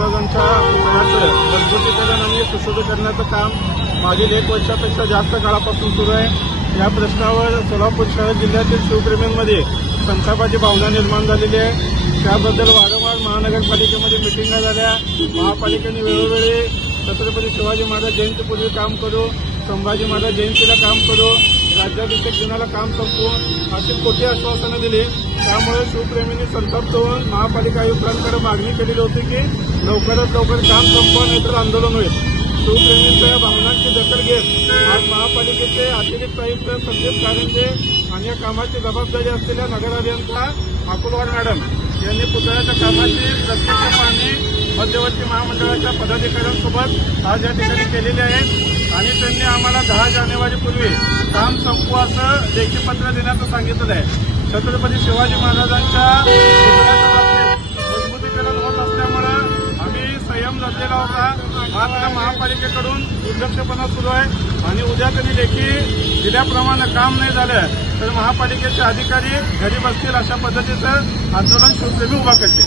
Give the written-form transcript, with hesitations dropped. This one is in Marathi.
महाराजांच्या पुतळ्याचं मजबूतीकरण आणि सुशोभीकरणाचं काम मागील 1 वर्षापेक्षा जास्त काळापासून सुरू आहे। या प्रश्नावर सोलापूर शहर जिल्ह्यातील शिवप्रेमींमध्ये संतापाची भावना निर्माण झालेली आहे। त्याबद्दल वारंवार महानगरपालिकेमध्ये मिटिंगा झाल्या। महापालिकेने वेळोवेळी छत्रपती शिवाजी महाराज जयंतीपूर्वी काम करू, संभाजी महाराज जयंतीला काम करू, राज्याभिषेक दिनाला काम संपवू अशी खोटी आश्वासनं दिली। त्यामुळे शिवप्रेमींनी संतप्त होऊन महापालिका आयुक्तांकडे मागणी केलेली होती की लवकरात लवकर काम संपवा, नाहीतर आंदोलन होईल। शिवप्रेमींच्या या भावनांची दखल घेत आज महापालिकेचे अतिरिक्त आयुक्त संदीप कारंजे आणि या कामाची जबाबदारी असलेल्या नगर अभियंता अकुलवार मॅडम यांनी पुतळ्याच्या कामाची प्रत्यक्ष पाहणी मध्यवर्ती महामंडळाच्या पदाधिकाऱ्यांसोबत आज या ठिकाणी केलेली आहे आणि त्यांनी आम्हाला 10 जानेवारीपूर्वी काम संपवा असं लेखी पत्र देण्याचं सांगितलं आहे। छत्रपती शिवाजी महाराजांच्या पुतळ्याच्या बाबतीत मजबूतीकरण होत असल्यामुळे आम्ही संयम धरलेला होता। मात्र महापालिकेकडून दुर्लक्षपणा सुरू आहे आणि उद्या त्यांनी लेखी दिल्याप्रमाणे काम नाही झालं तर महापालिकेचे अधिकारी घरी बसतील अशा पद्धतीचं आंदोलन शिवप्रेमी उभा करतील।